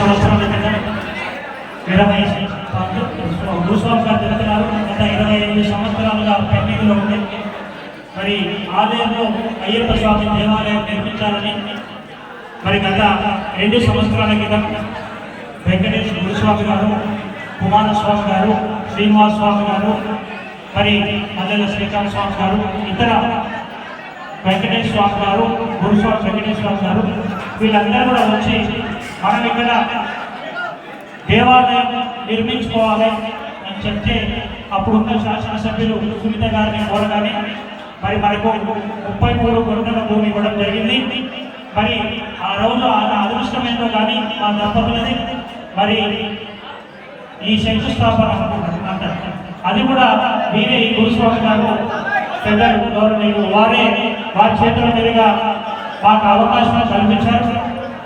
సంవత్సరాల క్రితం ఇరవై భూస్వామి తిరుగుతున్నారు గత ఇరవై ఎనిమిది సంవత్సరాలుగా పెండింగ్లో ఉంది మరి ఆలయంలో అయ్యప్ప స్వామి దేవాలయం నిర్మించాలని మరి గత రెండు సంవత్సరాల క్రితం వెంకటేశ్వర గురుస్వామి గారు కుమారస్వామి గారు శ్రీనివాస స్వామి గారు మరి మల్లెల శ్రీకాంత్ స్వామి గారు ఇతర వెంకటేశ్వర స్వామి గారు గురుస్వామి వెంకటేశ్వర స్వామి గారు వీళ్ళందరూ కూడా వచ్చి మనం ఇక్కడ దేవాలయం నిర్మించుకోవాలి అని చెప్తే అప్పుడున్న శాసనసభ్యులు సునీత గారిని కోరగానే మరి మనకు ముప్పై మూడు గుంటల భూమి ఇవ్వడం జరిగింది. మరి ఆ రోజు ఆ అదృష్టమేందో కానీ మా దంపతులది మరి ఈ శంకుస్థాపన అంటారు అది కూడా మీరే ఈ గురుస్వామి గారు పెద్దలు గౌరవనీయులు వారే వారి చేతుల మీదుగా మాకు అవకాశం కల్పించారు.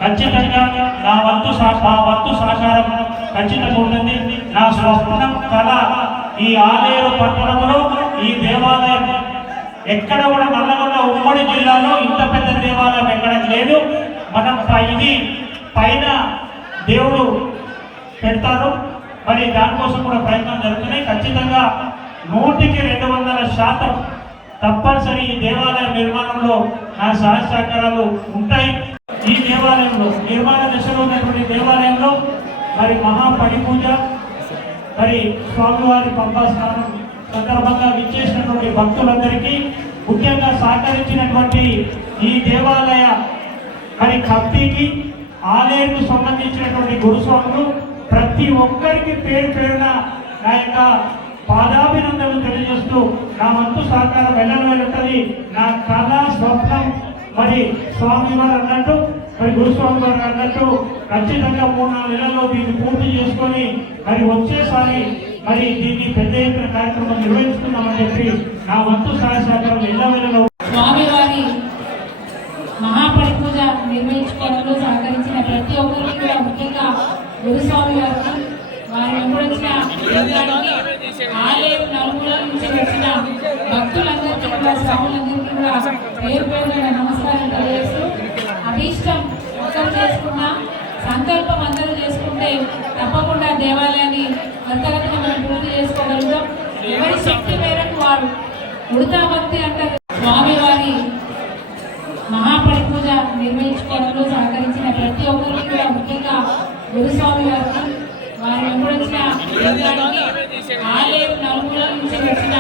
ఖచ్చితంగా నా వంతు సా- మా వంతు సహకారం ఖచ్చితంగా ఉంటుంది. నా స్వప్నం కళ ఈ ఆలేరు పట్టణంలో ఈ దేవాలయం ఎక్కడ కూడా నల్లగొండ ఉమ్మడి జిల్లాలో ఇంత పెద్ద దేవాలయం ఎక్కడ లేదు. మనం ఇది పైన దేవుడు పెడతారు మరి దానికోసం కూడా ప్రయత్నం జరుగుతున్నాయి. ఖచ్చితంగా నూటికి రెండు వందల శాతం తప్పనిసరి ఈ దేవాలయ నిర్మాణంలో నా సహాయ సహకారాలు ఉంటాయి. ఈ దేవాలయంలో నిర్మాణ దశలో ఉన్నటువంటి దేవాలయంలో మరి మహాపడి పూజ మరి స్వామివారి పంపా స్నానం సందర్భంగా విచ్చేసినటువంటి భక్తులందరికీ ముఖ్యంగా సహకరించినటువంటి ఈ దేవాలయ మరి కమిటీకి ఆలయానికి సంబంధించినటువంటి గురుస్వాములు ప్రతి ఒక్కరికి పేరు పేరున నా యొక్క పాదాభినందనలు తెలియజేస్తూ నా వంతు సహకారం వెళ్ళడం నా కళ స్వప్నం. మరి స్వామి వారు అన్నట్టు మరి గురుస్వామి వారు అన్నట్టు ఖచ్చితంగా మూడు నాలుగు నెలల్లో దీన్ని పూర్తి చేసుకొని మరి వచ్చేసారి మరి దీన్ని పెద్ద ఎత్తున కార్యక్రమం నిర్వహిస్తున్నామని చెప్పి నా వంతు సహాయ సహకారం ఎల్లవేళలో స్వామివారి మహాపడి పూజ నిర్వహించుకోవడంలో సహకరించిన ప్రతి ఒక్కరికి కూడా ముఖ్యంగా గురుస్వామి గారికి వారి వెంబడించిన బృందానికి, ఆలయం నలుమూలల నుంచి వచ్చిన భక్తులందరికీ కూడా స్వాములందరికీ కూడా పేరు పేరున నమస్కారం తెలియజేస్తూ అభీష్టం సంకల్పం అందరూ చేసుకుంటే తప్పకుండా దేవాలయాన్ని అంతగతంగా మనం పూర్తి చేసుకోగలుగుతాం. ఎవరి శక్తి మేరకు వారు ఉడతా భక్తి అంటారు. స్వామివారి మహాపడి పూజ నిర్వహించుకోవడంలో సహకరించిన ప్రతి ఒక్కరికి కూడా ముఖ్యంగా గురుస్వామి గారికి వారి వెంబడించిన బృందానికి, ఆలయం నలుమూలల నుంచి వచ్చిన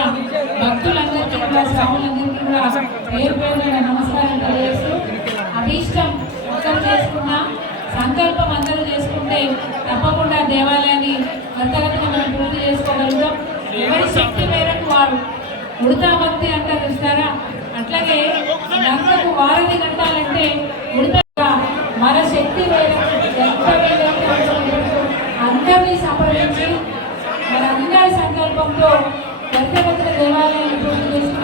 భక్తులందరికీ స్వాములందరికీ కూడా పేరు పేరున నమస్కారం తెలియజేస్తూ అభీష్టం ఒక్కరు చేసుకున్నా సంకల్పం అందరూ చేసుకుంటే తప్పకుండా దేవాలయాన్ని అంతగతంగా మనం పూర్తి చేసుకోగలుగుతాం ఎవరి శక్తి మేరకు వారు ఉడతా భక్తి అంటారు చూస్తారా అట్లాగే లంకకు వారధి కట్టాలంటే ఉడత మన శక్తి మేరకు ఎంత అందరినీ సంప్రదించి మనందరి సంకల్పంతో దేవాలయాన్ని పూర్తి చేసుకునే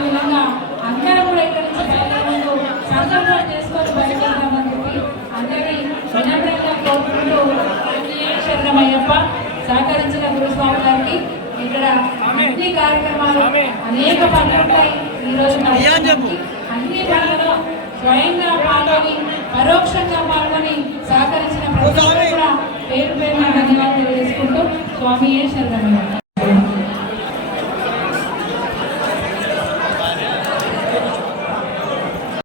ఇక్కడి నుంచి బయలుదేరుతూ సంకల్పం చేసుకొని బయలుదేరామని చెప్పి అందరినీ వినమ్రంగా కోరుకుంటూ శరణమయ్యప్ప సహకరించిన గురుస్వామి గారికి ఇక్కడ అన్ని కార్యక్రమాలు అనేక పనులు ఉంటాయి అన్ని పనులలో స్వయంగా పాల్గొని పరోక్షంగా పాల్గొని సహకరించిన ప్రతి కూడా పేరు పేరున ధన్యవాదాలు తెలియజేసుకుంటూ స్వామియే శరణమయ్యప్ప